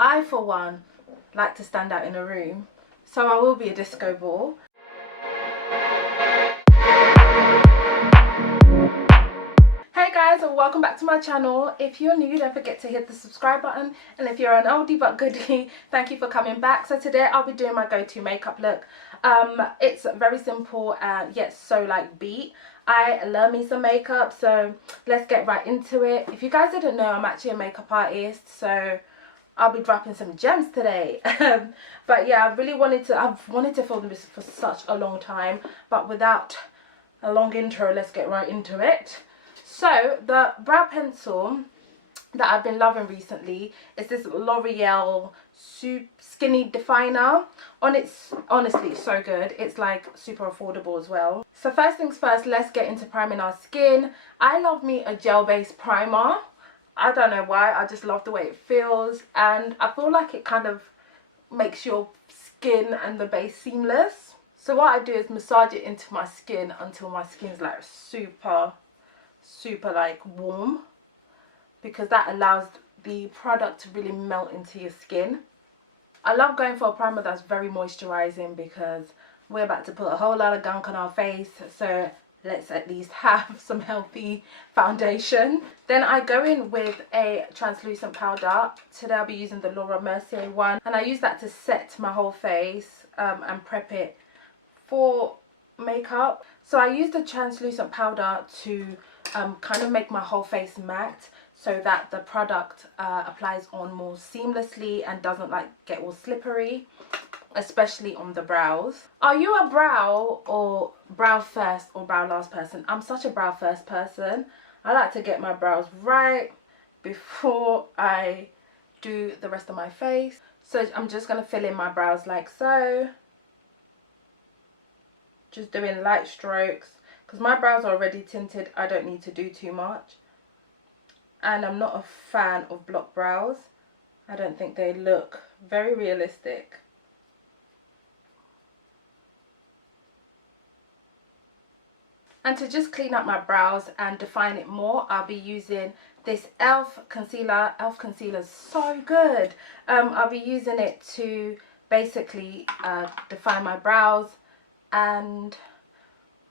I, for one, like to stand out in a room, so I will be a disco ball. Hey guys, and welcome back to my channel. If you're new, don't forget to hit the subscribe button, and if you're an oldie but goodie, thank you for coming back. So today I'll be doing my go-to makeup look. It's very simple and yet so like beat. I love me some makeup, so let's get right into it. If you guys didn't know, I'm actually a makeup artist, so I'll be dropping some gems today. But yeah, I've wanted to film this for such a long time, but without a long intro, let's get right into it. So the brow pencil that I've been loving recently is this L'Oreal Skinny Definer. It's honestly so good. It's like super affordable as well. So first things first, let's get into priming our skin. I love me a gel based primer. I don't know why, I just love the way it feels, and I feel like it kind of makes your skin and the base seamless. So what I do is massage it into my skin until my skin's like super like warm, because that allows the product to really melt into your skin. I love going for a primer that's very moisturizing because we're about to put a whole lot of gunk on our face, so let's at least have some healthy foundation. Then I go in with a translucent powder. Today I'll be using the Laura Mercier one, and I use that to set my whole face and prep it for makeup. So I use the translucent powder to kind of make my whole face matte, so that the product applies on more seamlessly and doesn't like get all slippery, especially on the brows. Are you a brow or brow first or brow last person? I'm such a brow first person. I like to get my brows right before I do the rest of my face. So I'm just going to fill in my brows like so. Just doing light strokes because my brows are already tinted. I don't need to do too much. And I'm not a fan of block brows. I don't think they look very realistic. And to just clean up my brows and define it more, I'll be using this e.l.f. concealer. e.l.f. concealer is so good. I'll be using it to basically define my brows and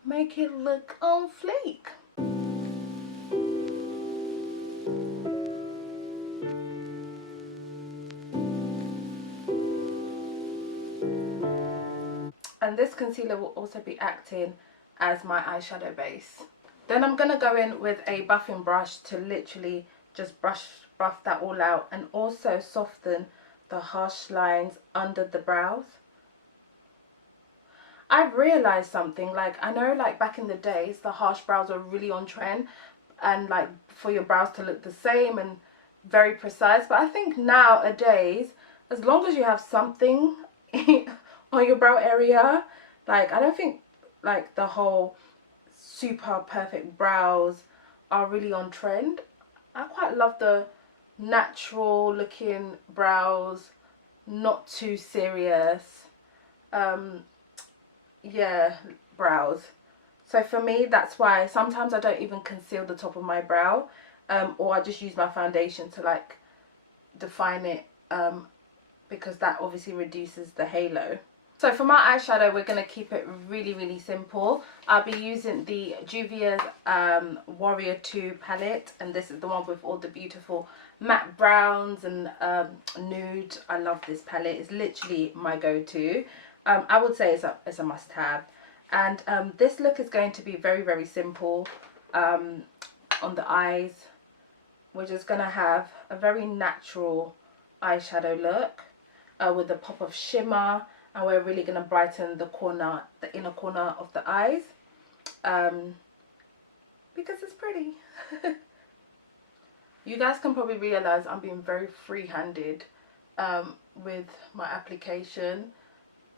make it look on fleek. And this concealer will also be acting as my eyeshadow base. Then I'm going to go in with a buffing brush to literally just buff that all out, and also soften the harsh lines under the brows. I've realized something, like I know like back in the days the harsh brows are really on trend, and like for your brows to look the same and very precise, but I think nowadays as long as you have something on your brow area, like I don't think like the whole super perfect brows are really on trend. I quite love the natural looking brows, not too serious yeah, brows. So for me, that's why sometimes I don't even conceal the top of my brow, or I just use my foundation to like define it, because that obviously reduces the halo. So for my eyeshadow, we're going to keep it really simple. I'll be using the Juvia's Warrior 2 palette, and this is the one with all the beautiful matte browns and nude. I love this palette. It's literally my go-to. I would say it's a must-have. And this look is going to be very simple on the eyes. We're just going to have a very natural eyeshadow look with a pop of shimmer. And we're really going to brighten the inner corner of the eyes, because it's pretty. You guys can probably realize I'm being very free-handed with my application.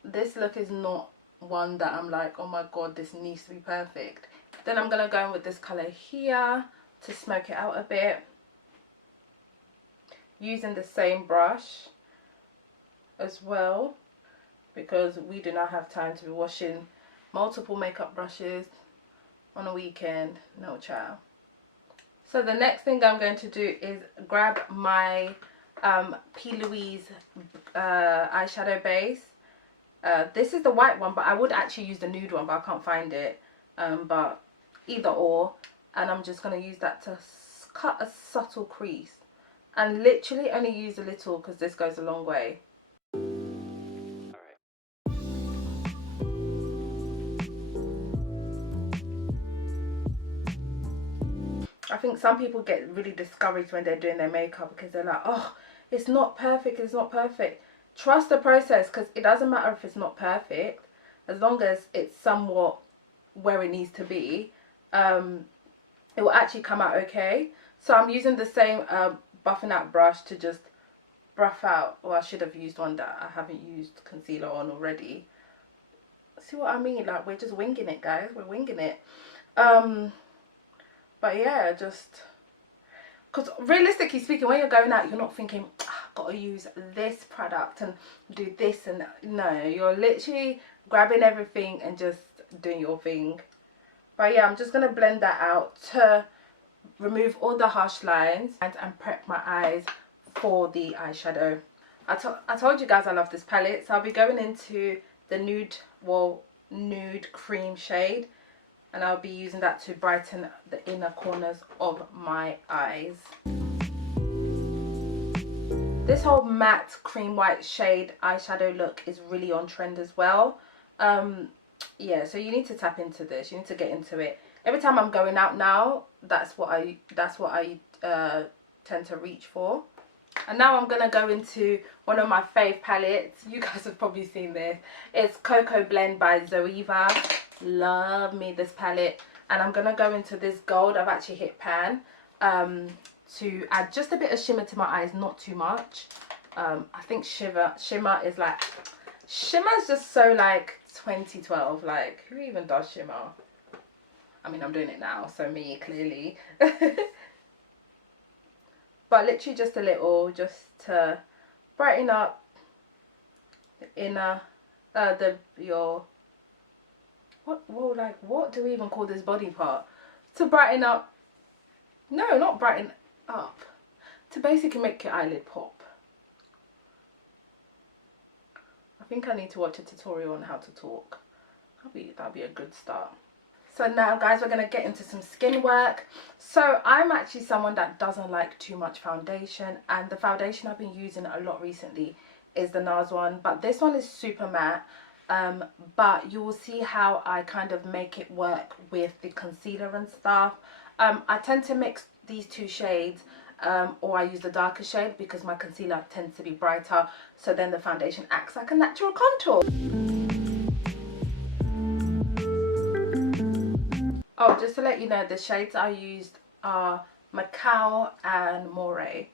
This look is not one that I'm like, oh my god, this needs to be perfect. Then I'm going to go in with this colour here to smoke it out a bit, using the same brush as well, because we do not have time to be washing multiple makeup brushes on a weekend. No child. So the next thing I'm going to do is grab my P. Louise eyeshadow base. This is the white one, but I would actually use the nude one, but I can't find it. But either or. And I'm just going to use that to cut a subtle crease. And literally only use a little because this goes a long way. I think some people get really discouraged when they're doing their makeup because they're like, oh, it's not perfect, it's not perfect. Trust the process, because it doesn't matter if it's not perfect, as long as it's somewhat where it needs to be. It will actually come out okay. So I'm using the same buffing out brush to just buff out. Well, I should have used one that I haven't used concealer on already. See what I mean? Like, we're just winging it, guys. We're winging it. But yeah, just because realistically speaking, when you're going out, you're not thinking, I've got to use this product and do this and no, you're literally grabbing everything and just doing your thing. But yeah, I'm just going to blend that out to remove all the harsh lines and prep my eyes for the eyeshadow. I told you guys I love this palette, so I'll be going into the nude cream shade. And I'll be using that to brighten the inner corners of my eyes. This whole matte cream white shade eyeshadow look is really on trend as well. Yeah, so you need to tap into this. You need to get into it. Every time I'm going out now, that's what I tend to reach for. And now I'm gonna go into one of my fave palettes. You guys have probably seen this. It's Cocoa Blend by Zoeva. Love me this palette. And I'm gonna go into this gold. I've actually hit pan to add just a bit of shimmer to my eyes, not too much. I think shimmer is like, shimmer's just so like 2012. Like, who even does shimmer? I mean, I'm doing it now, so me, clearly. But literally just a little, just to brighten up the inner, what do we even call this body part? To brighten up, no, not brighten up, to basically make your eyelid pop. I think I need to watch a tutorial on how to talk. That'll be a good start. So now, guys, we're going to get into some skin work. So I'm actually someone that doesn't like too much foundation, and the foundation I've been using a lot recently is the NARS one, but this one is super matte. But you will see how I kind of make it work with the concealer and stuff. I tend to mix these two shades, or I use the darker shade because my concealer tends to be brighter, so then the foundation acts like a natural contour. Oh, just to let you know, the shades I used are Macao and Moorea.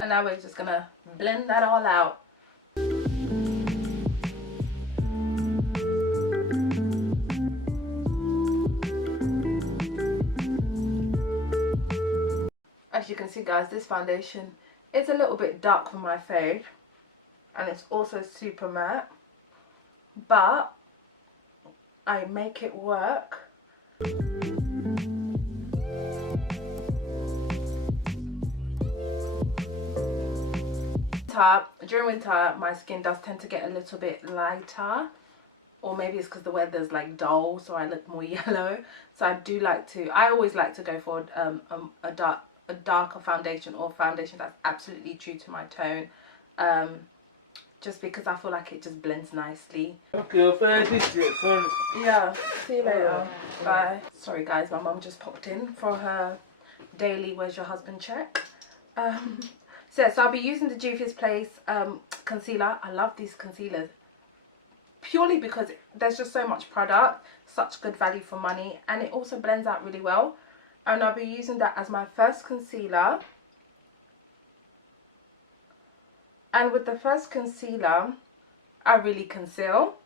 And now we're just gonna blend that all out. As you can see, guys, this foundation is a little bit dark for my fade, and it's also super matte, but I make it work. During winter, my skin does tend to get a little bit lighter, or maybe it's because the weather's like dull, so I look more yellow. So I always like to go for a darker foundation, or foundation that's absolutely true to my tone, just because I feel like it just blends nicely. Okay, yeah, see you later. Bye. Sorry guys, my mum just popped in for her daily where's your husband check. So I'll be using the Juvia's Place concealer. I love these concealers purely because there's just so much product, such good value for money, and it also blends out really well. And I'll be using that as my first concealer. And with the first concealer, I really conceal.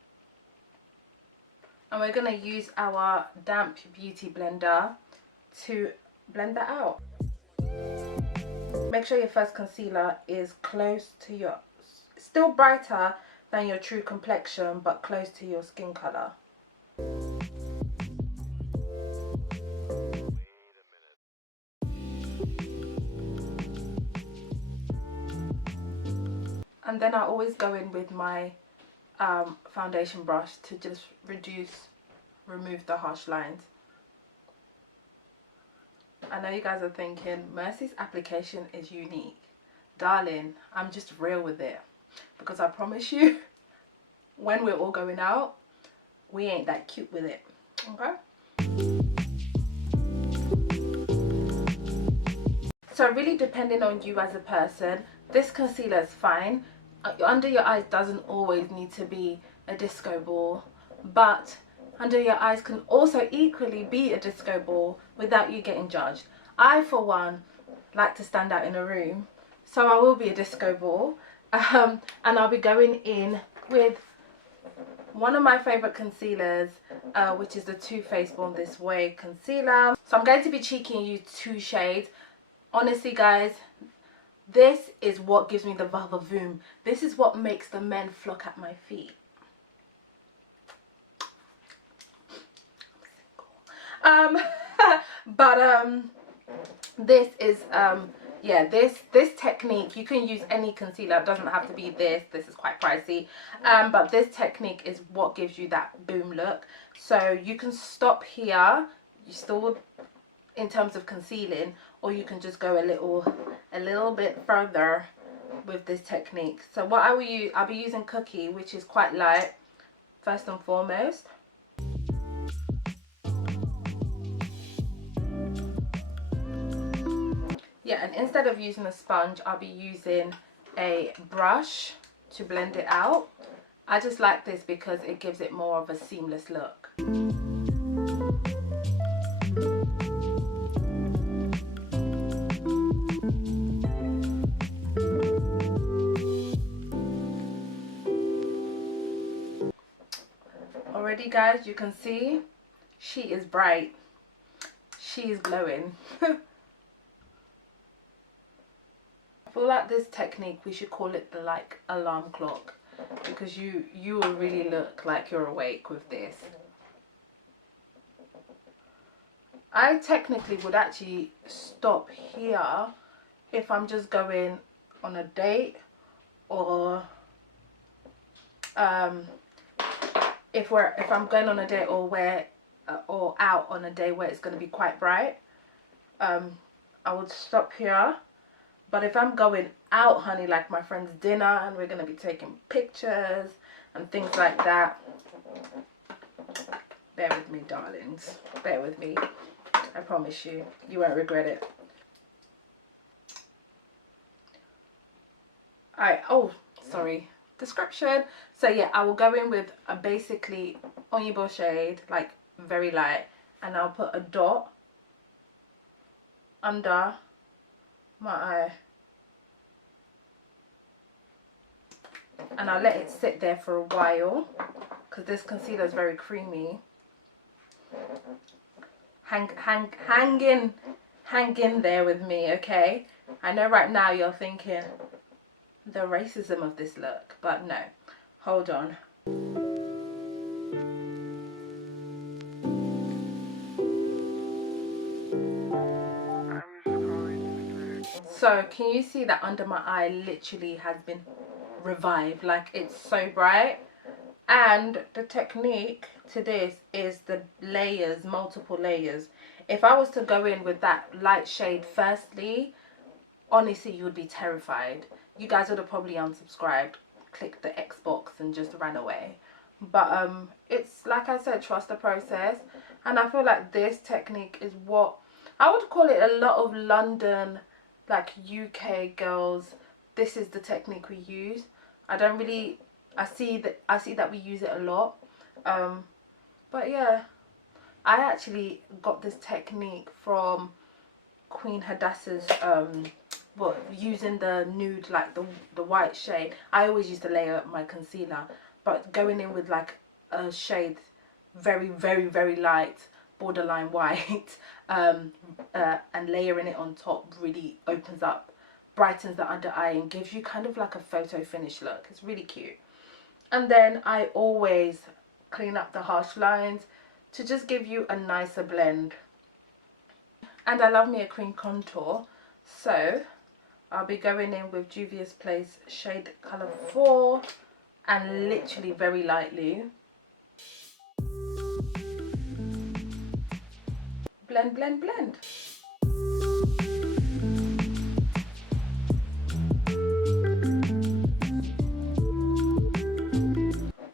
And we're going to use our damp beauty blender to blend that out. Make sure your first concealer is close to your, still brighter than your true complexion, but close to your skin colour. And then I always go in with my foundation brush to just remove the harsh lines. I know you guys are thinking, Mercy's application is unique. Darling, I'm just real with it. Because I promise you, when we're all going out, we ain't that cute with it. Okay? So really depending on you as a person, this concealer is fine. Under your eyes doesn't always need to be a disco ball, but under your eyes can also equally be a disco ball without you getting judged. I, for one, like to stand out in a room, so I will be a disco ball. And I'll be going in with one of my favorite concealers, which is the Too Faced Born This Way concealer. So I'm going to be cheeky and use 2 shades. Honestly, guys, this is what gives me the va-va-voom. This is what makes the men flock at my feet. This is yeah, this technique, you can use any concealer. It doesn't have to be this is quite pricey, but this technique is what gives you that boom look. So you can stop here, you still in terms of concealing, or you can just go a little bit further with this technique. So what I will use, I'll be using Cookie, which is quite light first and foremost. Yeah, and instead of using a sponge, I'll be using a brush to blend it out. I just like this because it gives it more of a seamless look. Already, guys, you can see she is bright. She is glowing. I feel like this technique, we should call it the like alarm clock, because you will really look like you're awake with this. I technically would actually stop here if I'm just going on a date, or if I'm going on a date, or out on a day where it's going to be quite bright. I would stop here. But if I'm going out, honey, like my friend's dinner, and we're going to be taking pictures and things like that, bear with me, darlings. Bear with me. I promise you, you won't regret it. Oh, sorry. Description. So yeah, I will go in with a basically onion shade, like very light, and I'll put a dot under my eye, and I'll let it sit there for a while because this concealer is very creamy. Hang in there with me, okay? I know right now you're thinking the racism of this look, but no, hold on. So can you see that under my eye literally has been revived? Like, it's so bright. And the technique to this is the layers, multiple layers. If I was to go in with that light shade firstly, honestly, you would be terrified. You guys would have probably unsubscribed, clicked the X box and just ran away. But it's like I said, trust the process. And I feel like this technique is what I would call it. A lot of London, like UK girls, this is the technique we use. I see that we use it a lot. But yeah, I actually got this technique from Queen Hadassah's using the nude, like the white shade. I always used to layer my concealer, but going in with like a shade very, very, very light, borderline white, and layering it on top really opens up, brightens the under eye, and gives you kind of like a photo finish look. It's really cute. And then I always clean up the harsh lines to just give you a nicer blend. And I love me a cream contour, so I'll be going in with Juvia's Place shade colour 4 and literally very lightly. Blend, blend, blend.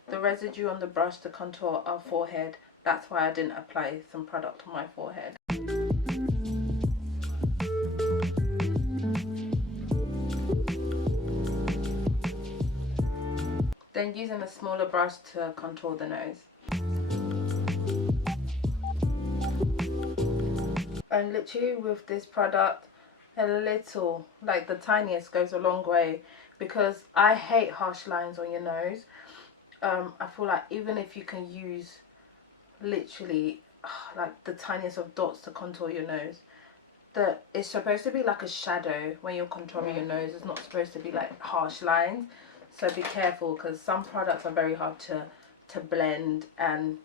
The residue on the brush to contour our forehead, that's why I didn't apply some product on my forehead. Then using a smaller brush to contour the nose. And literally with this product, a little, like the tiniest, goes a long way, because I hate harsh lines on your nose. I feel like even if you can use literally like the tiniest of dots to contour your nose, that it's supposed to be like a shadow when you're contouring your nose. It's not supposed to be like harsh lines. So be careful, because some products are very hard to blend, and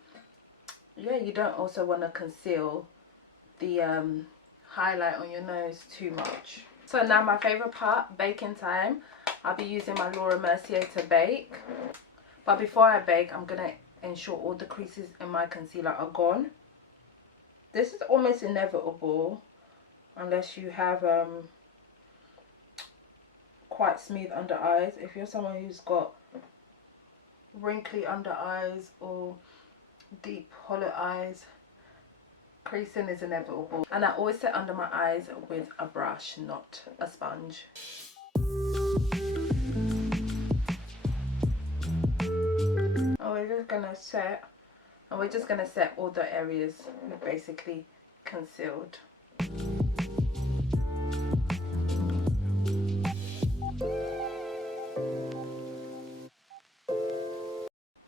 yeah, you don't also want to conceal the highlight on your nose too much. So now my favorite part, baking time. I'll be using my Laura Mercier to bake, but before I bake, I'm gonna ensure all the creases in my concealer are gone. This is almost inevitable unless you have quite smooth under eyes. If you're someone who's got wrinkly under eyes or deep hollow eyes, creasing is inevitable. And I always set under my eyes with a brush, not a sponge. And we're just gonna set, and we're just gonna set all the areas we basically concealed.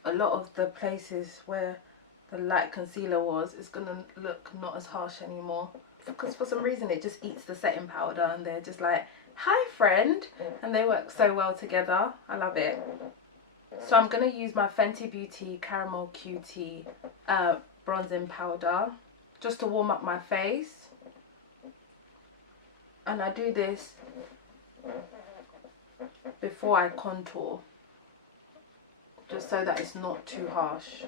A lot of the places where the light concealer was, it's gonna look not as harsh anymore, because for some reason it just eats the setting powder, and they're just like, hi friend, and they work so well together. I love it. So I'm gonna use my Fenty Beauty Caramel Cutie bronzing powder just to warm up my face, and I do this before I contour, just so that it's not too harsh.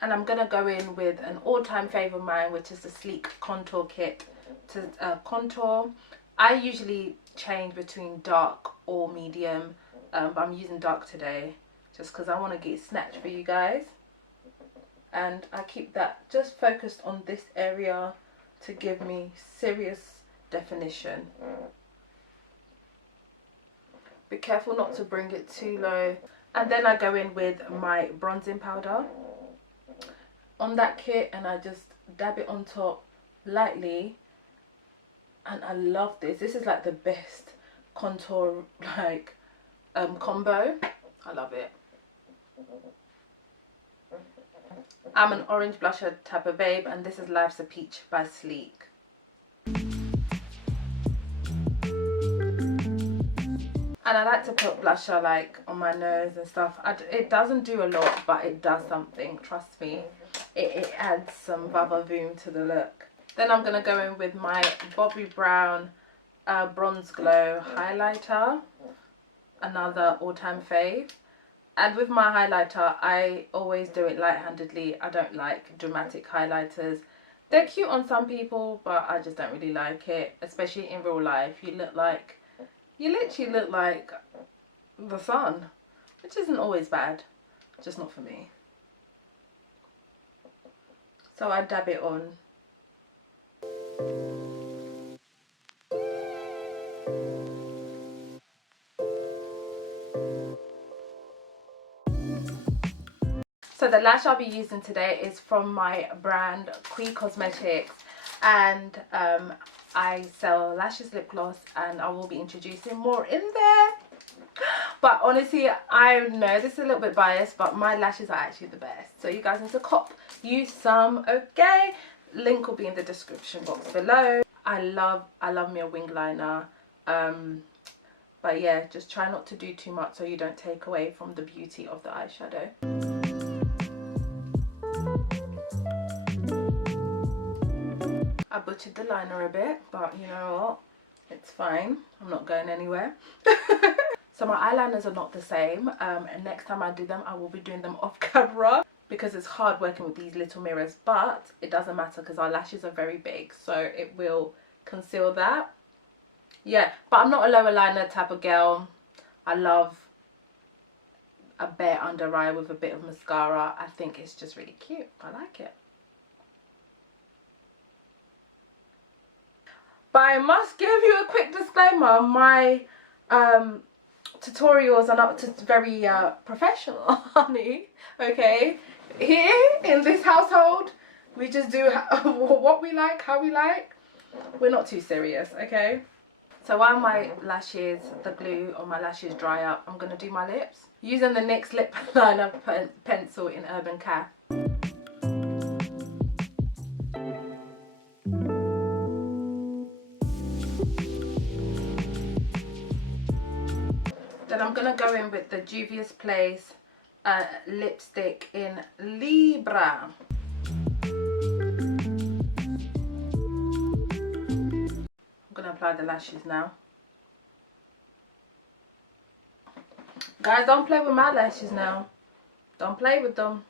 And I'm gonna go in with an all-time favourite of mine, which is the Sleek Contour Kit to contour. I usually change between dark or medium, but I'm using dark today just because I want to get it snatched for you guys. And I keep that just focused on this area to give me serious definition. Be careful not to bring it too low. And then I go in with my bronzing powder on that kit, and I just dab it on top lightly. And I love this. This is like the best contour like combo. I love it. I'm an orange blusher type of babe, and this is Life's a Peach by Sleek. And I like to put blusher like on my nose and stuff. It doesn't do a lot, but it does something, trust me. It adds some va-va-voom to the look. Then I'm going to go in with my Bobbi Brown Bronze Glow highlighter, another all-time fave. And with my highlighter, I always do it light-handedly. I don't like dramatic highlighters. They're cute on some people, but I just don't really like it, especially in real life. You literally look like the sun, which isn't always bad, just not for me. So I dab it on. So the lash I'll be using today is from my brand Queen Cosmetics, and I sell lashes, lip gloss, and I will be introducing more in there. But honestly, I know this is a little bit biased, but my lashes are actually the best. So you guys need to use some, okay? Link will be in the description box below. I love me a wing liner. But yeah, just try not to do too much so you don't take away from the beauty of the eyeshadow. I butchered the liner a bit, but you know what? It's fine. I'm not going anywhere. So my eyeliners are not the same. And next time I do them, I will be doing them off camera because it's hard working with these little mirrors. But it doesn't matter because our lashes are very big, so it will conceal that. Yeah, but I'm not a lower liner type of girl. I love a bare under eye with a bit of mascara. I think it's just really cute. I like it. But I must give you a quick disclaimer. My tutorials are not just very professional, honey. Okay? Here in this household, we just do what we like, how we like. We're not too serious, okay? So while my lashes, the glue on my lashes dry up, I'm going to do my lips. Using the NYX lip liner pencil in Urban Caf. Then I'm going to go in with the Juvia's Place lipstick in Libra. I'm going to apply the lashes now. Guys, don't play with my lashes now. Don't play with them.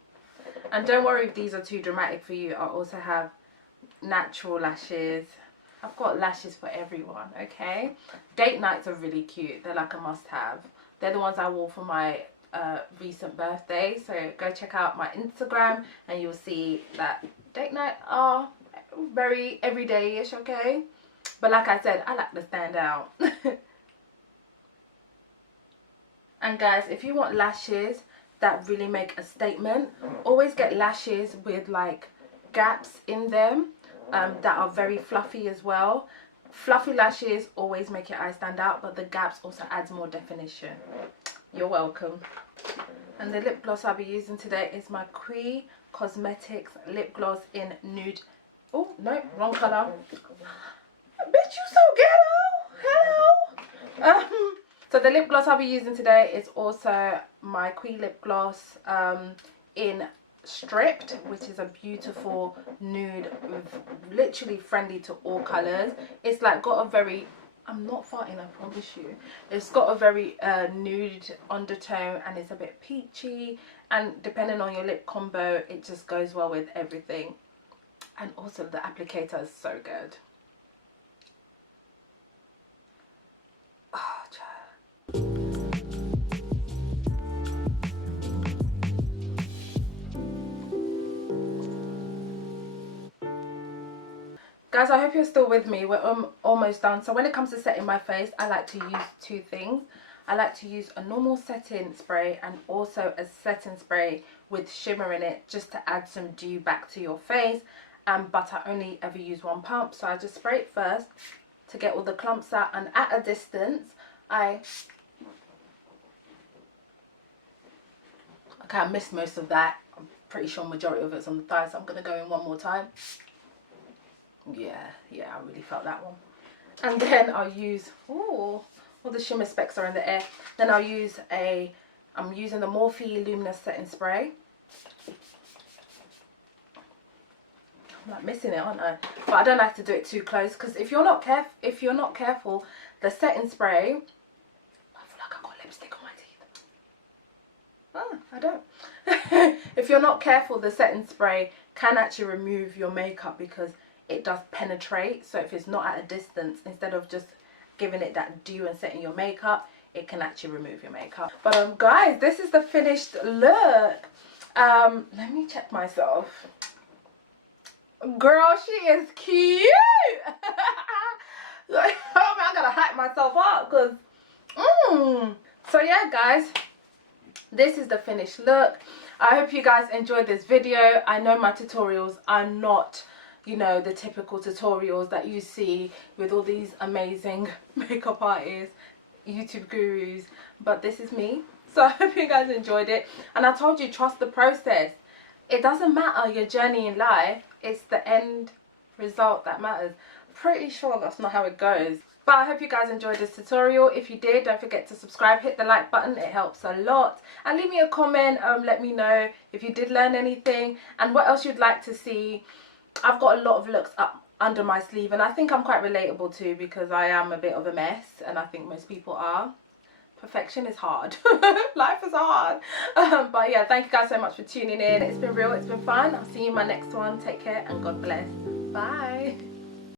And don't worry if these are too dramatic for you. I also have natural lashes. I've got lashes for everyone, okay? Date nights are really cute. They're like a must-have. They're the ones I wore for my recent birthday. So go check out my Instagram and you'll see that date night are very everyday-ish, okay? But like I said, I like to stand out. And guys, if you want lashes that really make a statement, always get lashes with like gaps in them that are very fluffy as well. Fluffy lashes always make your eyes stand out, but the gaps also adds more definition. You're welcome. And the lip gloss I'll be using today is my Quee Cosmetics lip gloss in nude. Oh no, wrong colour. Bitch, you so ghetto. Hello. So the lip gloss I'll be using today is also my Quee lip gloss in Stripped, which is a beautiful nude with literally friendly to all colours. It's like got a very, I'm not farting, I promise you. It's got a very nude undertone and it's a bit peachy, and depending on your lip combo it just goes well with everything. And also the applicator is so good. Guys, I hope you're still with me. We're almost done. So when it comes to setting my face, I like to use two things. I like to use a normal setting spray and also a setting spray with shimmer in it, just to add some dew back to your face. But I only ever use one pump, so I just spray it first to get all the clumps out, and at a distance I missed most of that. I'm pretty sure majority of it's on the thigh, so I'm going to go in one more time. Yeah, I really felt that one. And then I'll use, all the shimmer specks are in the air. Then I'll use I'm using the Morphe Luminous Setting Spray. I'm like missing it, aren't I? But I don't like to do it too close, because if you're not careful, the setting spray, I feel like I've got lipstick on my teeth. I don't. If you're not careful, the setting spray can actually remove your makeup because it does penetrate. So if it's not at a distance, instead of just giving it that dew and setting your makeup, it can actually remove your makeup. But guys, this is the finished look. Let me check myself. Girl, she is cute. Like, oh man, I gotta hype myself up because so yeah guys, this is the finished look. I hope you guys enjoyed this video. I know my tutorials are not, you know, the typical tutorials that you see with all these amazing makeup artists, YouTube gurus, but this is me. So I hope you guys enjoyed it. And I told you, trust the process. It doesn't matter your journey in life, it's the end result that matters. Pretty sure that's not how it goes. But I hope you guys enjoyed this tutorial. If you did, don't forget to subscribe, hit the like button, it helps a lot. And leave me a comment, let me know if you did learn anything and what else you'd like to see. I've got a lot of looks up under my sleeve, and I think I'm quite relatable too, because I am a bit of a mess, and I think most people are. Perfection is hard. Life is hard. But yeah, thank you guys so much for tuning in. It's been real, it's been fun. I'll see you in my next one. Take care and God bless. Bye.